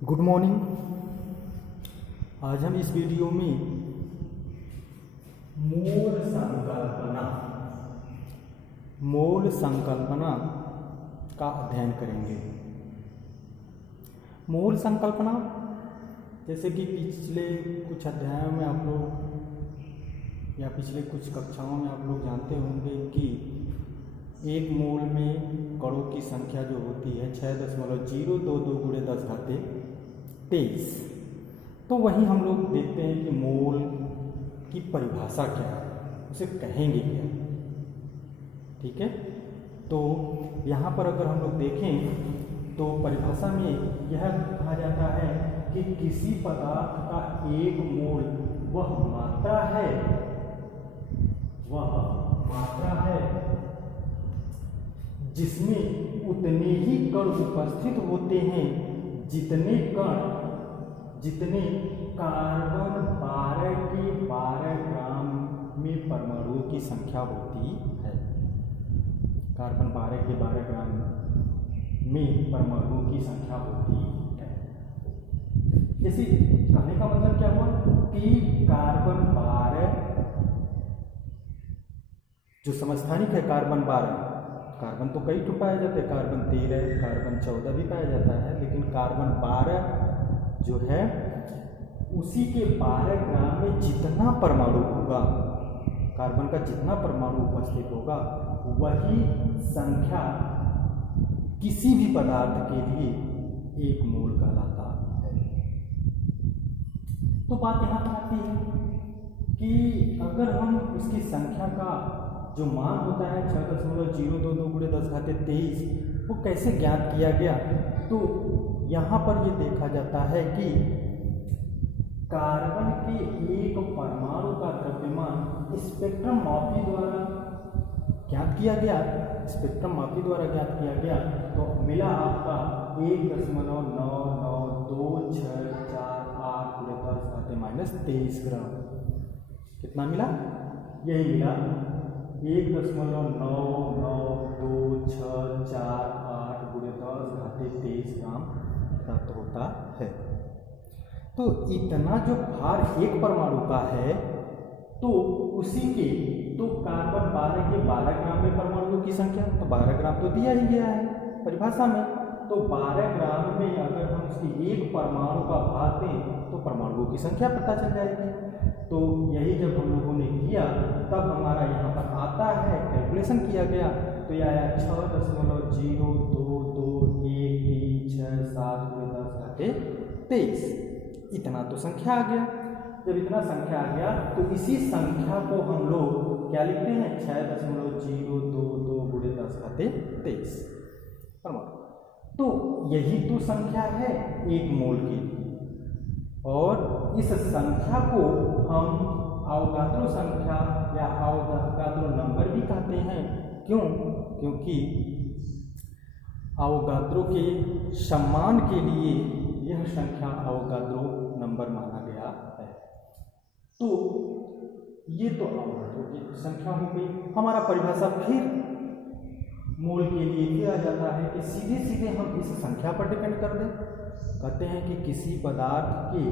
Good morning. आज हम इस वीडियो में मोल संकल्पना का अध्ययन करेंगे। मोल संकल्पना जैसे कि पिछले कुछ अध्यायों में आप लोग या पिछले कुछ कक्षाओं में आप लोग जानते होंगे कि एक मोल में कणों की संख्या जो होती है 6.022 गुणे 10 घाते 23। तो वहीं हम लोग देखते हैं कि मोल की परिभाषा क्या है, उसे कहेंगे क्या। ठीक है, तो यहाँ पर अगर हम लोग देखें तो परिभाषा में यह कहा जाता है कि किसी पदार्थ का एक मोल वह मात्रा है जिसमें उतने ही कण उपस्थित होते हैं जितने कार्बन 12 के 12 ग्राम में परमाणुओं की संख्या होती है। कार्बन 12 के 12 ग्राम में परमाणुओं की संख्या होती है। जैसे कहने का मतलब क्या हुआ कि कार्बन 12 जो समस्थानिक है, कार्बन 12, कार्बन तो कई तो पाया जाते हैं, कार्बन 13, कार्बन 14 भी पाया जाता है, लेकिन कार्बन 12 जो है उसी के 12 ग्राम में जितना परमाणु होगा, कार्बन का जितना परमाणु उपस्थित होगा, वही संख्या किसी भी पदार्थ के लिए एक मोल कहलाता है। तो बात यहाँ पर आती है कि अगर हम उसकी संख्या का जो मान होता है 6.022 गुणे 10 घाते 23 वो कैसे ज्ञात किया गया, तो यहाँ पर ये देखा जाता है कि कार्बन के एक परमाणु का द्रव्यमान स्पेक्ट्रोस्कोपी द्वारा ज्ञात किया गया। स्पेक्ट्रोस्कोपी द्वारा ज्ञात किया गया तो मिला आपका 1.99264 गुणे 10 घाते -23 ग्राम। कितना मिला? यही मिला 1.99264 गुणे 10 घाते 23 ग्राम प्राप्त होता है। तो इतना जो भार एक परमाणु का है तो उसी के तो कार्बन 12 के 12 ग्राम में परमाणुओं की संख्या, तो 12 ग्राम तो दिया ही गया है परिभाषा में। तो 12 ग्राम में अगर हम उसकी एक परमाणु का भार दें तो परमाणुओं की संख्या पता चल जाएगी। तो यही जब हम लोगों ने किया तब हमारा यहाँ पर आता है, कैलकुलेशन किया गया तो यह आया 6.0221367 गुणे 10 घाते 23। इतना तो संख्या आ गया। जब इतना संख्या आ गया तो इसी संख्या को हम लोग क्या लिखते हैं 6.022 गुणे 10 घाते 23 परमाणु। तो यही तो संख्या है एक मोल की, और इस संख्या को हम अवोगाद्रो संख्या या अवोगाद्रो नंबर भी कहते हैं। क्यों? क्योंकि अवोगाद्रो के सम्मान के लिए यह संख्या अवोगाद्रो नंबर माना गया है। तो ये तो अवोगाद्रो की संख्या हो गई। हमारा परिभाषा फिर मोल के लिए किया जाता है कि सीधे सीधे हम इस संख्या पर डिपेंड कर दें। कहते हैं कि किसी पदार्थ के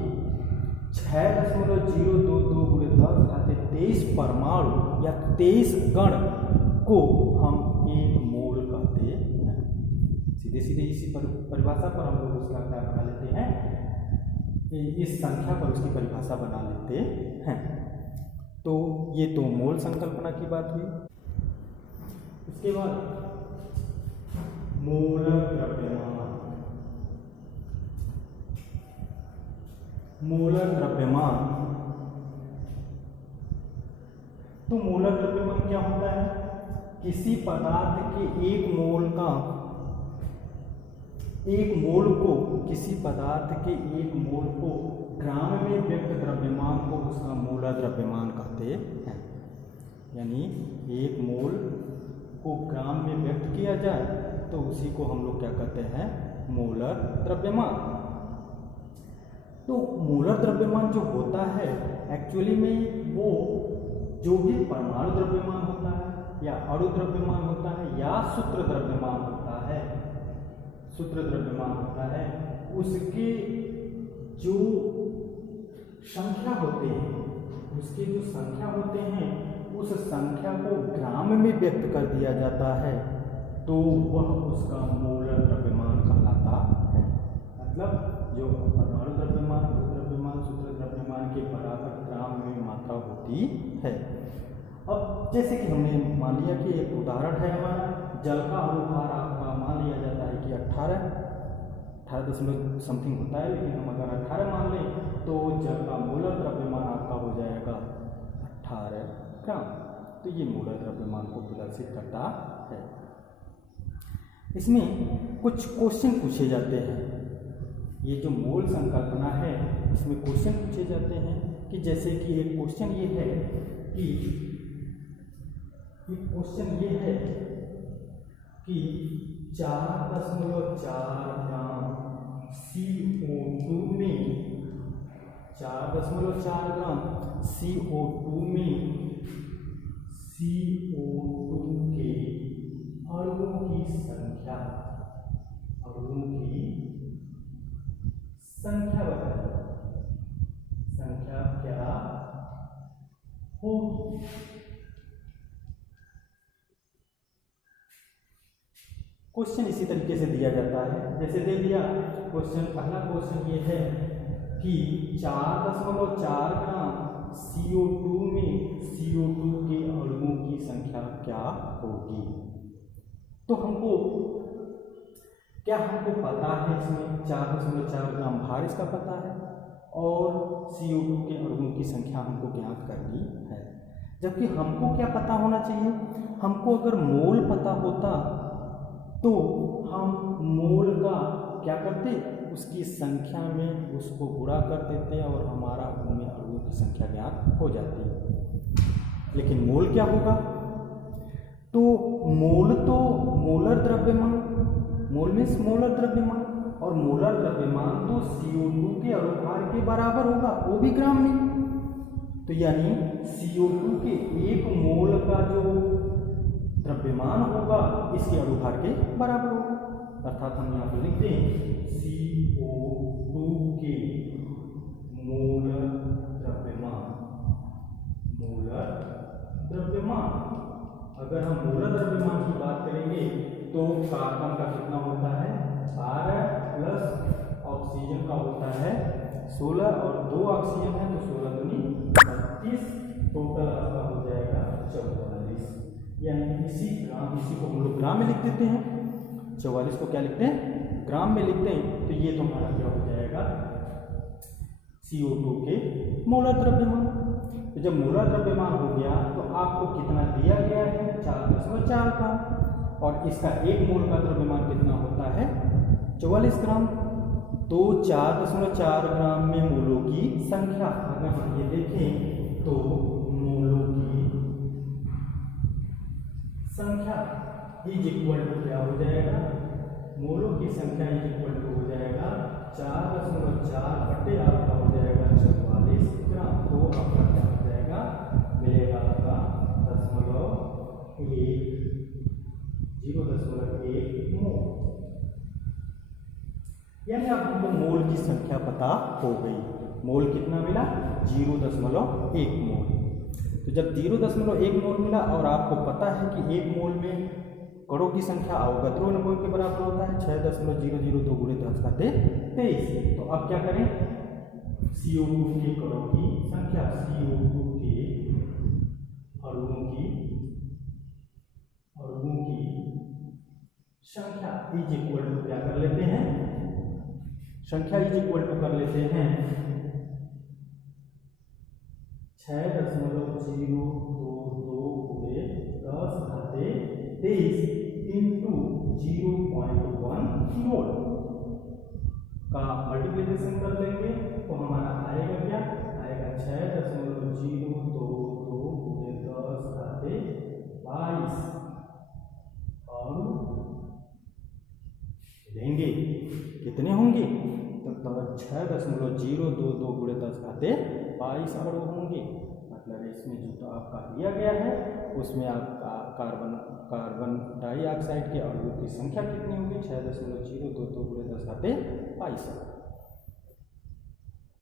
6.022 गुणे 10 घाते 23 परमाणु या 23 कण को हम एक मोल कहते हैं। सीधे सीधे इसी परिभाषा पर हम लोग उसका क्या बना लेते हैं, इस संख्या पर उसकी परिभाषा बना लेते हैं। तो ये तो मोल संकल्पना की बात हुई। इसके बाद मोलर द्रव्यमान। मोलर द्रव्यमान, तो मोलर द्रव्यमान क्या होता है? किसी पदार्थ के एक मोल को ग्राम में व्यक्त द्रव्यमान को उसका मोलर द्रव्यमान कहते हैं। यानी एक मोल को ग्राम में व्यक्त किया जाए तो उसी को हम लोग क्या कहते हैं, मोलर द्रव्यमान। तो मोलर द्रव्यमान जो होता है एक्चुअली में वो जो भी परमाणु द्रव्यमान होता है या अणु द्रव्यमान होता है या सूत्र द्रव्यमान होता है, उसके जो संख्या होते हैं, उसके जो संख्या होते हैं उस संख्या को ग्राम में व्यक्त कर दिया जाता है तो वह उसका मोलर द्रव्यमान कहलाता है। मतलब जो परमाणु द्रव्यमान, भू द्रव्यमान, सूत्र द्रव्यमान के बराबर ग्राम में मात्रा होती है। अब जैसे कि हमने मान लिया कि एक उदाहरण है हमारा, जल का अनुभार आपका मान लिया जाता है कि 18 दशमलव समथिंग होता है, लेकिन हम अगर 18 मान लें तो जल का मोलर द्रव्यमान आपका हो जाएगा 18 ग्राम। तो ये मोलर द्रव्यमान को प्रदर्शित करता है। इसमें कुछ क्वेश्चन पूछे जाते हैं। ये जो मोल संकल्पना है इसमें क्वेश्चन पूछे जाते हैं कि जैसे कि एक क्वेश्चन ये है कि कि 4.4 ग्राम CO2 में 4.4 ग्राम CO2 में CO2 के अणुओं की संख्या बताइए, संख्या क्या होगी। क्वेश्चन इसी तरीके से दिया जाता है, जैसे दे दिया क्वेश्चन, पहला क्वेश्चन ये है कि 4.4 ग्राम CO2 में CO2 के अणुओं की संख्या क्या होगी। तो हमको पता है, इसमें 4.4 ग्राम भार इसका पता है और CO2 के अणुओं की संख्या हमको ज्ञात करनी है। जबकि हमको क्या पता होना चाहिए, हमको अगर मोल पता होता तो हम मोल का क्या करते, उसकी संख्या में उसको गुणा कर देते और हमारा उनमें अणुओं की संख्या ज्ञात हो जाती। लेकिन मोल क्या होगा, तो मोल तो मोलर द्रव्यमान, मोल मीन्स मोलर द्रव्यमान, और मोलर द्रव्यमान तो CO2 के अणुभार के बराबर होगा, वो भी ग्राम में। तो यानी CO2 के 1 मोल का जो द्रव्यमान होगा इसके अणुभार के बराबर होगा। अर्थात हम यहाँ पर लिखते हैं CO2 के मोलर द्रव्यमान। अगर हम मोलर द्रव्यमान की बात करेंगे तो कार्बन का कितना होता है 12 प्लस ऑक्सीजन का होता है 16 और 2 ऑक्सीजन है तो 16 दूनी 32, टोटल आपका हो जाएगा 44। यानी इसी को हम लोग ग्राम में लिख देते हैं, 44 को क्या लिखते हैं ग्राम में लिखते हैं। तो ये तो हमारा क्या हो जाएगा CO2 के मोलर द्रव्यमान। तो जब मोलर द्रव्यमान हो गया तो आपको कितना दिया गया है 4.4 ग्राम और इसका 1 मोल का द्रव्यमान कितना होता है 44 ग्राम। तो 4.4 ग्राम में मोलों की संख्या, अगर हम ये देखें तो मोलों की संख्या इज इक्वल टू क्या हो जाएगा, मोलों की संख्या इज इक्वल टू हो जाएगा 4.4 बटे आपका हो जाएगा 44 ग्राम। तो आपका क्या हो जाएगा, मिलेगा आपका 0.1 मोल। यानी अब हमको मोल की संख्या पता हो गई। मोल कितना मिला 0.1 मोल। तो जब 0.1 मोल मिला और आपको पता है कि 1 मोल में कणों की संख्या अवगतरों मोल के बराबर होता है 6.002 × 10⁻23। तो अब क्या करें, CO2 के कणों की संख्या, CO2 के अणुओं की संख्या इज इक्वल टू क्या कर लेते हैं, संख्या इज इक्वल टू कर लेते हैं 6.022 × 10⁻23 इंटू 0.1 मोल का मल्टीप्लिकेशन कर देंगे तो हमारा आएगा क्या, आएगा 6.022 × 10⁻22 और लेंगे कितने होंगे, तो 6.022 × 10⁻22 और होंगे मतलब इसमें जो तो आपका दिया गया है उसमें आपका कार्बन डाइऑक्साइड के अणुओं की संख्या कितनी होगी 6.022 × 10⁻²।